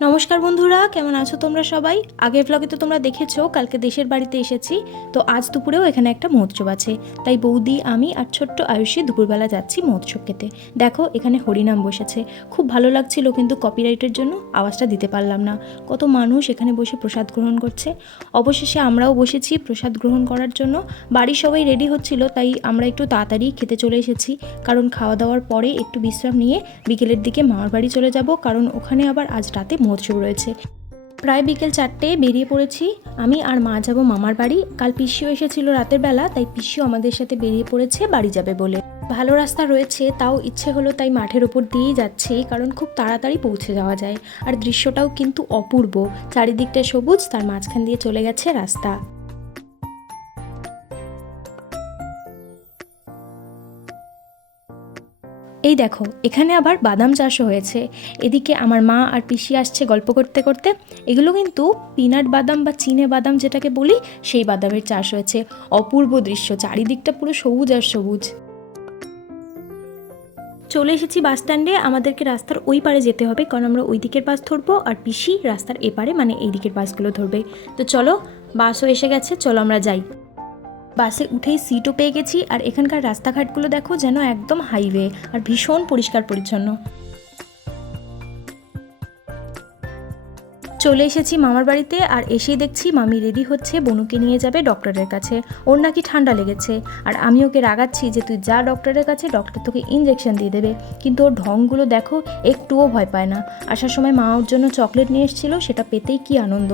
নমস্কার বন্ধুরা, কেমন আছো তোমরা সবাই? আগের ব্লগে তো তোমরা দেখেছো কালকে দেশের বাড়িতে এসেছি। তো আজ দুপুরেও এখানে একটা মহোৎসব আছে, তাই বৌদি, আমি আর ছোট্ট আয়ুষী দুপুরবেলা যাচ্ছি মহোৎসব খেতে। দেখো এখানে হরিনাম বসেছে, খুব ভালো লাগছিল, কিন্তু কপিরাইটের জন্য আওয়াজটা দিতে পারলাম না। কত মানুষ এখানে বসে প্রসাদ গ্রহণ করছে। অবশেষে আমরাও বসেছি প্রসাদ গ্রহণ করার জন্য। বাড়ির সবাই রেডি হচ্ছিল, তাই আমরা একটু তাড়াতাড়ি খেতে চলে এসেছি, কারণ খাওয়া দাওয়ার পরে একটু বিশ্রাম নিয়ে বিকেলের দিকে মামার বাড়ি চলে যাব, কারণ ওখানে আবার আজ রাতে মহোৎসব রয়েছে। প্রায় বিকেল 4টে বেরিয়ে পড়েছি। আমি আর মা যাব মামার বাড়ি। কাল পিসিও এসেছিল রাতের বেলা, তাই পিসিও আমাদের সাথে বেরিয়ে পড়েছে বাড়ি যাবে বলে। ভালো রাস্তা রয়েছে, তাও ইচ্ছে হলো তাই মাঠের ওপর দিয়েই যাচ্ছি, কারণ খুব তাড়াতাড়ি পৌঁছে যাওয়া যায়। আর দৃশ্যটাও কিন্তু অপূর্ব, চারিদিকটা সবুজ, তার মাঝখান দিয়ে চলে গেছে রাস্তা। এই দেখো এখানে আবার বাদাম চাষও হয়েছে। এদিকে আমার মা আর পিসি আসছে গল্প করতে করতে। এগুলো কিন্তু পিনাট বাদাম বা চীনে বাদাম যেটাকে বলি, সেই বাদামের চাষ হয়েছে। অপূর্ব দৃশ্য, চারিদিকটা পুরো সবুজ আর সবুজ। চলে এসেছি বাস স্ট্যান্ডে। আমাদেরকে রাস্তার ওই পারে যেতে হবে, কারণ আমরা ওই দিকের বাস ধরবো আর পিসি রাস্তার এপারে, মানে এই দিকের বাসগুলো ধরবে। তো চলো, বাসও এসে গেছে, চলো আমরা যাই। বাসে উঠেই সিটও পেয়ে গেছি। আর এখানকার রাস্তাঘাটগুলো দেখো, যেন একদম হাইওয়ে, আর ভীষণ পরিষ্কার পরিচ্ছন্ন। চলে এসেছি মামার বাড়িতে, আর এসেই দেখছি মামি রেডি হচ্ছে, বনুকে নিয়ে যাবে ডক্টরের কাছে। ওর নাকি ঠান্ডা লেগেছে, আর আমি ওকে রাগাচ্ছি যে তুই যা ডক্টরের কাছে, ডক্টর তোকে ইঞ্জেকশন দিয়ে দেবে। কিন্তু ওর ঢংগুলো দেখো, একটুও ভয় পায় না। আসার সময় মা ওর জন্য চকলেট নিয়ে এসেছিল, সেটা পেতেই কি আনন্দ।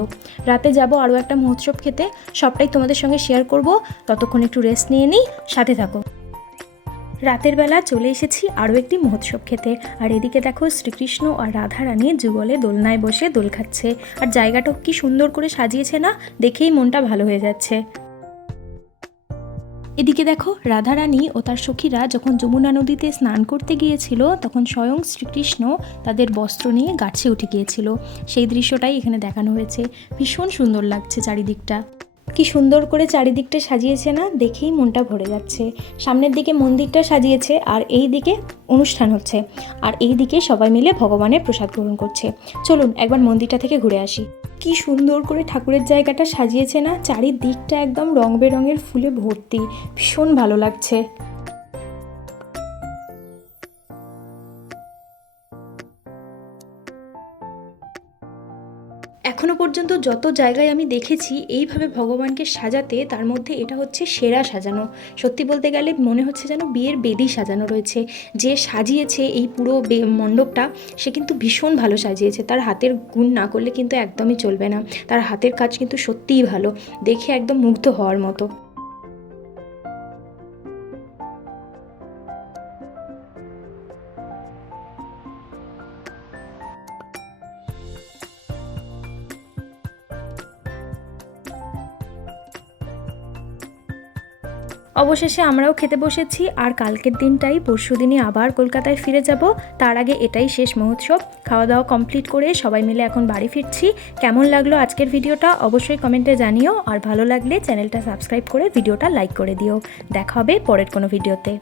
রাতে যাব আরও একটা মহোৎসব খেতে, সবটাই তোমাদের সঙ্গে শেয়ার করব। ততক্ষণ একটু রেস্ট নিয়ে নিই, সাথে থাকো। রাতের বেলা চলে এসেছি আরও একটি মহোৎসব খেতে। আর এদিকে দেখো শ্রীকৃষ্ণ আর রাধা রানী যুগলে দোলনায় বসে দোল খাচ্ছে। আর জায়গাটাও কি সুন্দর করে সাজিয়েছে না, দেখেই মনটা ভালো হয়ে যাচ্ছে। এদিকে দেখো রাধা রানী ও তার সখীরা যখন যমুনা নদীতে স্নান করতে গিয়েছিল, তখন স্বয়ং শ্রীকৃষ্ণ তাদের বস্ত্র নিয়ে গাছে উঠে গিয়েছিল। সেই দৃশ্যটাই এখানে দেখানো হয়েছে। ভীষণ সুন্দর লাগছে চারিদিকটা। কি সুন্দর করে চারিদিকটা সাজিয়েছে না, দেখেই মনটা ভরে যাচ্ছে। সামনের দিকে মন্দিরটা সাজিয়েছে, আর এই দিকে অনুষ্ঠান হচ্ছে, আর এই দিকে সবাই মিলে ভগবানের প্রসাদ গ্রহণ করছে। চলুন একবার মন্দিরটা থেকে ঘুরে আসি। কি সুন্দর করে ঠাকুরের জায়গাটা সাজিয়েছে না, চারিদিকটা একদম রং বেরঙের ফুলে ভর্তি, ভীষণ ভালো লাগছে। এখনও পর্যন্ত যত জায়গায় আমি দেখেছি এইভাবে ভগবানকে সাজাতে, তার মধ্যে এটা হচ্ছে সেরা সাজানো। সত্যি বলতে গেলে মনে হচ্ছে যেন বিয়ের বেদি সাজানো রয়েছে। যে সাজিয়েছে এই পুরো মণ্ডপটা, সে কিন্তু ভীষণ ভালো সাজিয়েছে। তার হাতের গুণ না করলে কিন্তু একদমই চলবে না। তার হাতের কাজ কিন্তু সত্যিই ভালো, দেখে একদম মুগ্ধ হওয়ার মতো। অবশেষে আমরাও খেতে বসেছি। আর কালকের দিনটাই, পরশুদিনই আবার কলকাতায় ফিরে যাব। তার আগে এটাই শেষ মহোৎসব। খাওয়া দাওয়া কমপ্লিট করে সবাই মিলে এখন বাড়ি ফিরছি। কেমন লাগলো আজকের ভিডিওটা অবশ্যই কমেন্টে জানিও, আর ভালো লাগলে চ্যানেলটা সাবস্ক্রাইব করে ভিডিওটা লাইক করে দিও। দেখা হবে পরের কোনো ভিডিওতে।